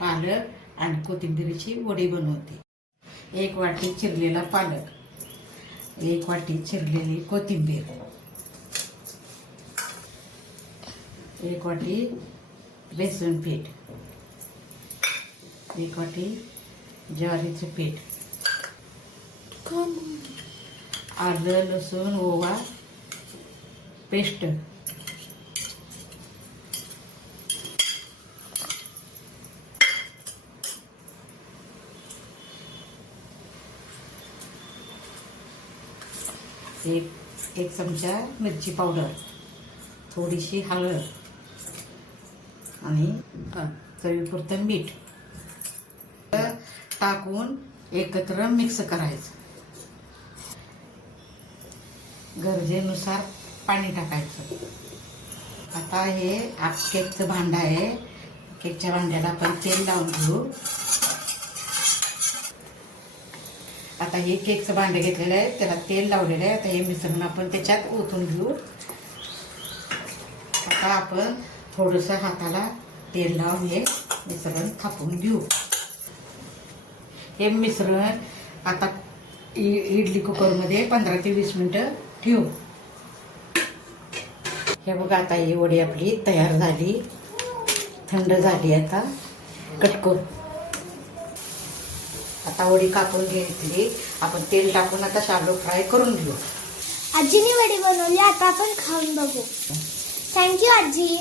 पालक आणि कोथिंबीरची वडी बनवते. 1 वाटी चिरलेला पालक, 1 वाटी चिरलेली कोथिंबीर, 1 वाटी बेसन पीठ, 1 वाटी ज्वारीचं पीठ, आलं लसूण ओवा पेस्ट, एक चमचा मिरची पावडर, थोडीशी हळद आणि चवीपुरतं मीठ टाकून एकत्र मिक्स करायचं. गरजेनुसार पाणी टाकायचं. आता हे केकचं भांडं आहे. केकच्या भांड्याला आपण तेल लावून घेऊ. आता हे केकचं भांडं घेतलेलं आहे, त्याला तेल लावलेलं आहे. आता हे मिश्रण आपण त्याच्यात ओतून घेऊ. आता आपण थोडंसं हाताला तेल लावून हे मिश्रण थापून घेऊ. हे मिश्रण आता इडली कुकरमध्ये 15 ते 20 मिनिटं ठेवू. हे बघा, आता ही वडी आपली तयार झाली, थंड झाली. आता कट करू. आता वडी कापून घेतली. आपण तेल टाकून आता शालो फ्राय करून घेऊ. आजीने वडी बनवली, आता आपण खाऊन बघू. थँक्यू आजी.